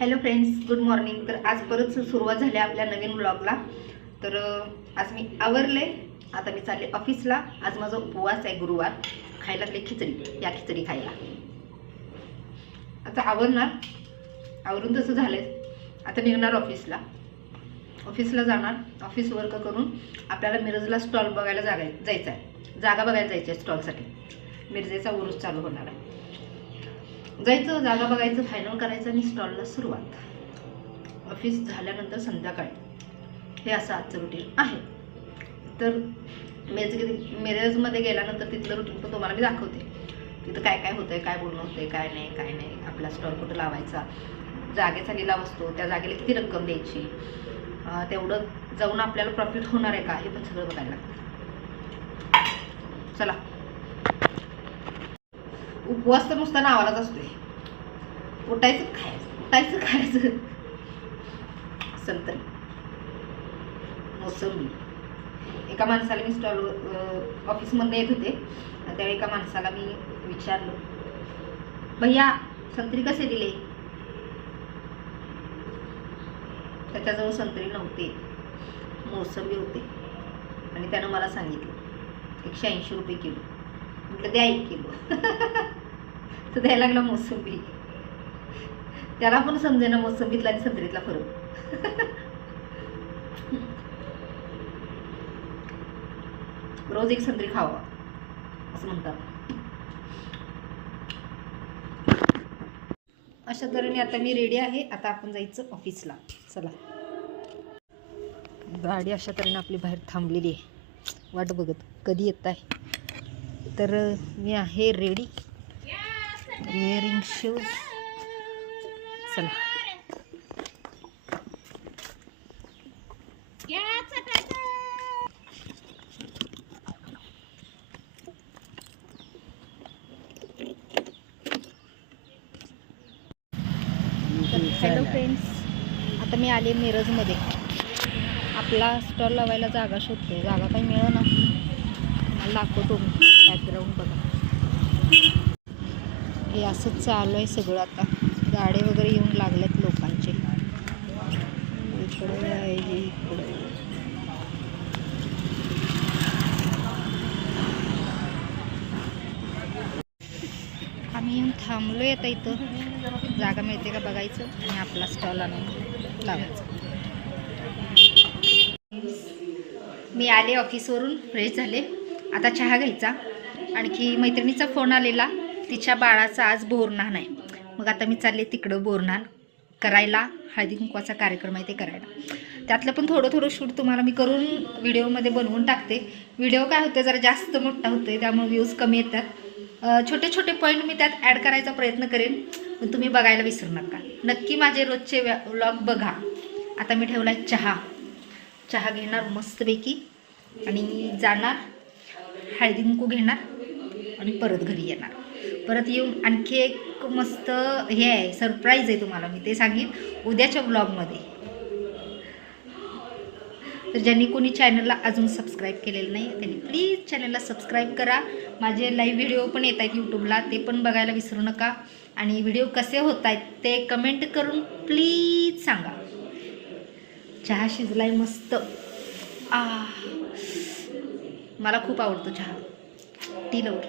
Hello friends good morning. तर आज परत सुरुवात झाली आपल्या नवीन ब्लॉगला तर आज मी आवरले. आता मी चालले ऑफिसला आज माझा उपवास आहे गुरुवार. खायला लागले खिचडी. या खिचडी खायला. आता आवरणार. आवरून तसं झालंय. आता निघणार ऑफिसला ऑफिसला जाणार. ऑफिस वर्क करून आपल्याला मिरजला स्टॉल बघायला जागा जायचं आहे जागा बघायला जायची आहे स्टॉलसाठी मिरजेचा उरूस चालू होणार आहे. जायचं जागा बघायचं फायनल करायचं आणि स्टॉलला सुरुवात. ऑफिस झाल्यानंतर संध्याकाळी. हे असं आजचं रुटीन आहे. तर मेज मेरेजमध्ये गेल्यानंतर तिथलं रुटीन पण तुम्हाला मी दाखवते. तिथं काय काय होतंय काय बोलणं होतंय काय नाही काय नाही आपला स्टॉल कुठं लावायचा? जागेचा लिलाव असतो त्या जागेला किती रक्कम द्यायची? तेवढं जाऊन आपल्याला प्रॉफिट होणार आहे का? हे पण सगळं बघायला लागतं. चला. उपवास तर नुसता नावालाच असतोय. उठायचं खायचं उठायचं खायचं. संत्री. मोसंबी. एका माणसाला मी स्टॉल ऑफिसमध्ये येत होते. त्यावेळी एका माणसाला मी विचारलो भैया संत्री कसे दिले? त्याच्याजवळ संत्री नव्हते. मोसंबी होते. आणि त्यानं मला सांगितलं एकशे ऐंशी रुपये किलो. म्हटलं द्या एक किलो. तर द्यायला लागला मोसंबी. त्याला पण समजेना मोसंबीतला आणि संत्रीतला फरक. रोज एक संत्री खावा असं म्हणतात. अशा तऱ्हेने आता मी रेडी आहे. आता आपण जायचं ऑफिसला चला. गाडी अशा तऱ्हेने आपली बाहेर थांबलेली आहे. वाट बघत कधी येत आहे. तर मी आहे रेडी वेअरिंग शूज चला हॅलो फ्रेंड्स आता मी आले मिरजमध्ये. आपला स्टॉल लावायला जागा शोधते. जागा काही मिळेना. मला दाखवतो मी बॅकग्राऊंड बघा. हे असंच चालू आहे सगळं आता. गाडे वगैरे येऊन लागलेत लोकांचे. इकडे आहे इकडे आम्ही येऊन थांबलोय आता इथं. जागा मिळते का बघायचं. आणि आपला स्टॉल आणून लावायचा. मी आले ऑफिसवरून फ्रेश झाले. आता चहा घ्यायचा. आणखी मैत्रिणीचा फोन आलेला. तिच्या बाळाचा आज बोरनान आहे मग आता मी चालले तिकडं बोरनान करायला हळदी कुंकवाचा कार्यक्रम आहे ते करायला. त्यातलं पण थोडं थोडं शूट तुम्हाला मी करून व्हिडिओमध्ये बनवून टाकते. व्हिडिओ काय होतं जरा जास्त मोठा आहे त्यामुळे व्ह्यूज कमी येतात. छोटे छोटे पॉईंट मी त्यात ॲड करायचा प्रयत्न करेन पण तुम्ही बघायला विसरू नका. नक्की माझे रोजचे व्लॉग बघा. आता मी ठेवला चहा. चहा घेणार मस्तपैकी. आणि जाणार हळदी कुंकू घेणार आणि परत घरी येणार. परत येऊन आणखी एक मस्त हे आहे सरप्राईज आहे तुम्हाला. मी ते सांगेन उद्याच्या ब्लॉगमध्ये तर ज्यांनी कोणी चॅनलला अजून सबस्क्राईब केलेलं नाही त्यांनी प्लीज चॅनलला सबस्क्राईब करा. माझे लाईव्ह व्हिडिओ पण येत आहेत यूट्यूबला ते पण बघायला विसरू नका. आणि व्हिडिओ कसे होत आहेत ते कमेंट करून प्लीज सांगा. चहा शिजलाय मस्त. आ. मला खूप आवडतो चहा. टी लवर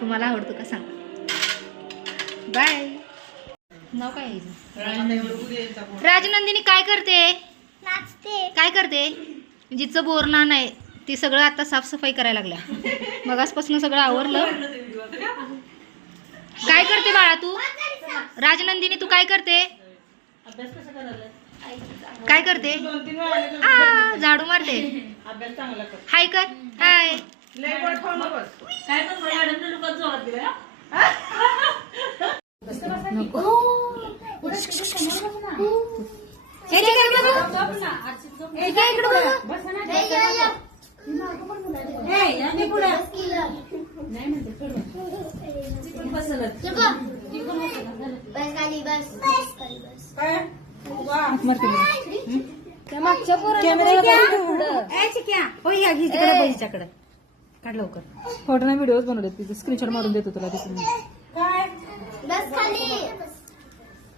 तुम्हाला आवडतो का सांगा? बाय. नाव काय? राजनंदिनी. काय करते? नाचते. काय करते? जिचं बोरना नाही ती सगळं आता साफसफाई करायला लागल्या. मगासपासून सगळं आवरलं. काय करते बाळा तू? राजनंदिनी तू काय करते? काय करते? आ, झाडू मारते. हाय कर. हाय. काय हे. बस काढ लवकर. फोटो नाही व्हिडिओज बनवले तिथे स्क्रीनशॉट मारून देतो तुला तिथून बस खाली.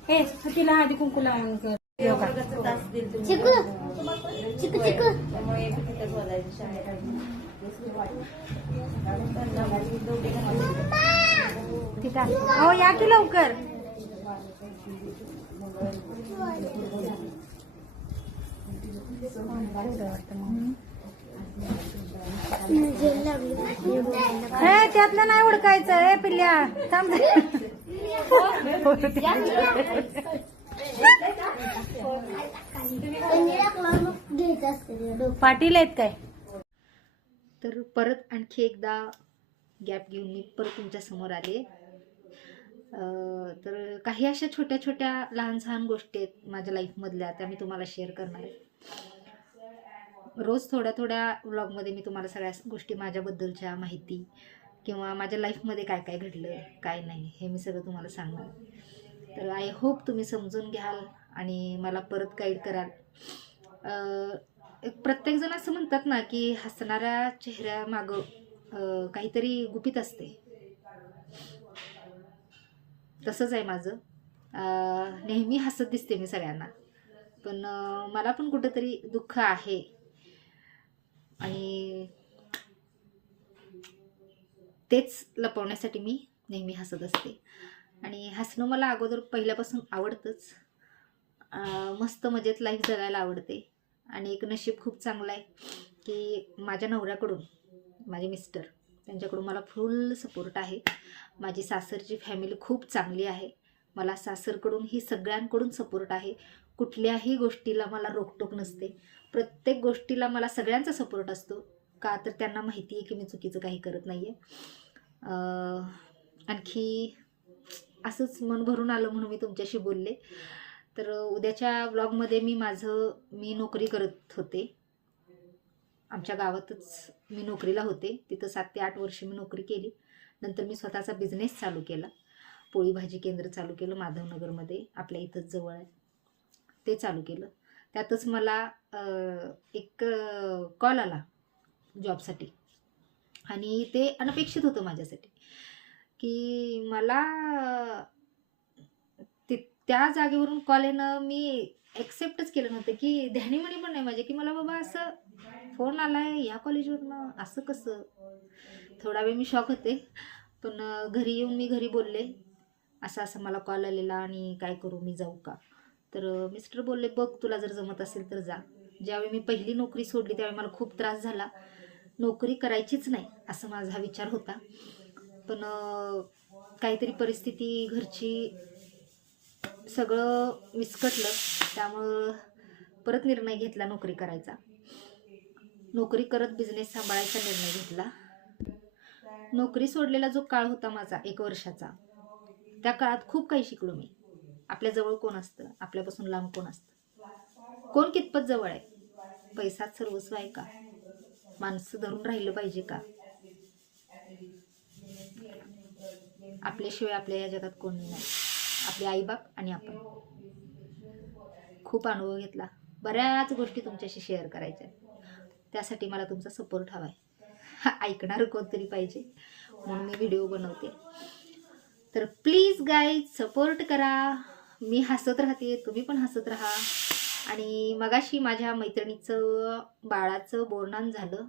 हे तिला हळदी कुंकू लावून कर. चिकू. चिकू चिकू. हो या की लवकर? जेल लागली हे त्यातलं नाही उडकायचं. हे पिल्ल्या थांब. पाटील आहेत काय? तर परत आणखी एकदा गॅप घेऊन मी परत तुमच्यासमोर आले. तर काही अशा छोट्या छोट्या लहान सहान गोष्टी आहेत माझ्या लाईफमधल्या त्या मी तुम्हाला शेअर करणार आहे. रोज थोड्या थोड्या व्लॉगमध्ये मी तुम्हाला सगळ्या गोष्टी माझ्याबद्दलच्या माहिती किंवा माझ्या लाईफमध्ये काय काय घडलं काय नाही हे मी सगळं तुम्हाला सांगणार. तर आय होप तुम्ही समजून घ्याल आणि मला परत गाईड कराल. एक प्रत्येकजण असं म्हणतात ना की हसणाऱ्या चेहऱ्यामागं काहीतरी गुपित असते. तसंच आहे माझं. नेहमी हसत दिसते मी सगळ्यांना. पण मला पण कुठंतरी दुःख आहे आणि तेच लपवण्यासाठी मी नेहमी हसत असते. आणि हसणं मला अगोदर पहिल्यापासून आवडतंच. मस्त मजेत लाईफ जगायला आवडते. आणि एक नशीब खूप चांगलं आहे की माझ्या नवऱ्याकडून माझे मिस्टर त्यांच्याकडून मला फुल सपोर्ट आहे. माझी सासरची फॅमिली खूप चांगली आहे. मला सासरकडून ही सगळ्यांकडून सपोर्ट आहे. कुठल्याही गोष्टीला मला रोकटोक नसते. प्रत्येक गोष्टीला मला सगळ्यांचा सपोर्ट असतो. का तर त्यांना माहिती आहे की मी चुकीचं काही करत नाही आहे आणखी असंच मन भरून आलं म्हणून मी तुमच्याशी बोलले. तर उद्याच्या ब्लॉगमध्ये मी माझं मी नोकरी करत होते. आमच्या गावातच मी नोकरीला होते. तिथं सात ते आठ वर्ष मी नोकरी केली. नंतर मी स्वतःचा बिझनेस चालू केला. पोळी भाजी केंद्र चालू केलं माधवनगरमध्ये आपल्या इथंच जवळ आहे. ते चालू केलं. त्यातच मला एक कॉल आला जॉबसाठी. आणि ते अनपेक्षित होतं माझ्यासाठी. की मला ते त्या जागेवरून कॉल येणं मी ॲक्सेप्टच केलं नव्हतं. की ध्यानीमणी पण नाही माझे की मला बाबा असं फोन आला आहे या कॉलेजवरनं असं कसं? थोडा वेळ मी शॉक होते. पण घरी येऊन मी घरी बोलले. असं असं मला कॉल आलेला आणि काय करू मी जाऊ का? तर मिस्टर बोलले बघ तुला जर जमत असेल तर जा. ज्यावेळी मी पहिली नोकरी सोडली त्यावेळी मला खूप त्रास झाला. नोकरी करायचीच नाही असं माझा विचार होता. पण काहीतरी परिस्थिती घरची सगळं विस्कटलं. त्यामुळं परत निर्णय घेतला नोकरी करायचा. नोकरी करत बिझनेस सांभाळायचा निर्णय घेतला. नोकरी सोडलेला जो काळ होता माझा एक वर्षाचा त्या काळात खूप काही शिकलो मी. आपल्याजवळ कोण असतं? आपल्यापासून लांब कोण असतं? कोण कितपत जवळ आहे? पैसाच सर्वस्व आहे का? माणसं धरून राहिलं पाहिजे का? आपल्याशिवाय आपल्या या जगात कोणी नाही. आपले आईबाप आणि आपण. खूप अनुभव घेतला. बऱ्याच गोष्टी तुमच्याशी शेअर करायच्या त्यासाठी मला तुमचा सपोर्ट हवा आहे ऐकणारं कोणतरी पाहिजे. म्हणून मी व्हिडिओ बनवते. तर प्लीज गाईज सपोर्ट करा. मी हसत राहते तुम्ही पण हसत राहा. आणि मगाशी माझ्या मैत्रिणीचं बाळाचं बोरणान झालं.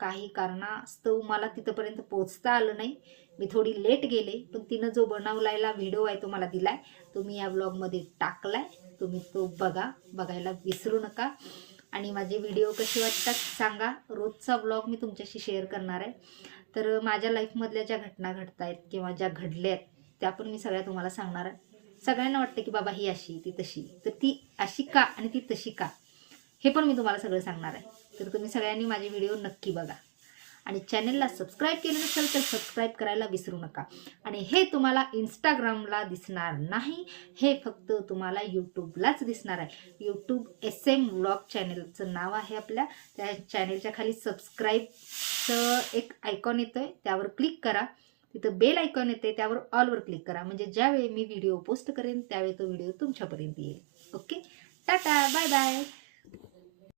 काही कारणास्तव मला तिथंपर्यंत पोचता आलं नाही. मी थोडी लेट गेले पण तिनं जो बनवलायला व्हिडिओ आहे तो मला दिलाय. तो मी या ब्लॉगमध्ये टाकलाय. तुम्ही तो बघा बघायला विसरू नका. आणि माझे व्हिडिओ कसे वाटतात सांगा. रोजचा ब्लॉग मी तुमच्याशी शेअर करणार आहे. तर माझ्या लाईफमधल्या ज्या घटना घडत आहेत किंवा ज्या घडल्या आहेत त्या पण मी सगळ्या तुम्हाला सांगणार आहे. सगळ्यांना वाटतं की बाबा ही अशी ती तशी. तर ती अशी का आणि ती तशी का? हे पण मी तुम्हाला सगळं सांगणार आहे. तर तुम्ही सगळ्यांनी माझे व्हिडिओ नक्की बघा. आणि चॅनलला सबस्क्राईब केलं नसेल तर सबस्क्राईब करायला विसरू नका. आणि हे तुम्हाला इंस्टाग्रामला दिसणार नाही. हे फक्त तुम्हाला यूट्यूबलाच दिसणार आहे. यूट्यूब एस एम व्लॉग चॅनलचं नाव आहे आपल्या. त्या चॅनलच्या खाली सबस्क्राईबचं एक आयकॉन येतोय. त्यावर क्लिक करा. तिथं बेल आयकॉन येते त्यावर ऑलवर क्लिक करा. म्हणजे ज्यावेळी मी व्हिडिओ पोस्ट करेन त्यावेळी तो व्हिडिओ तुमच्यापर्यंत येईल. Okay tata bye bye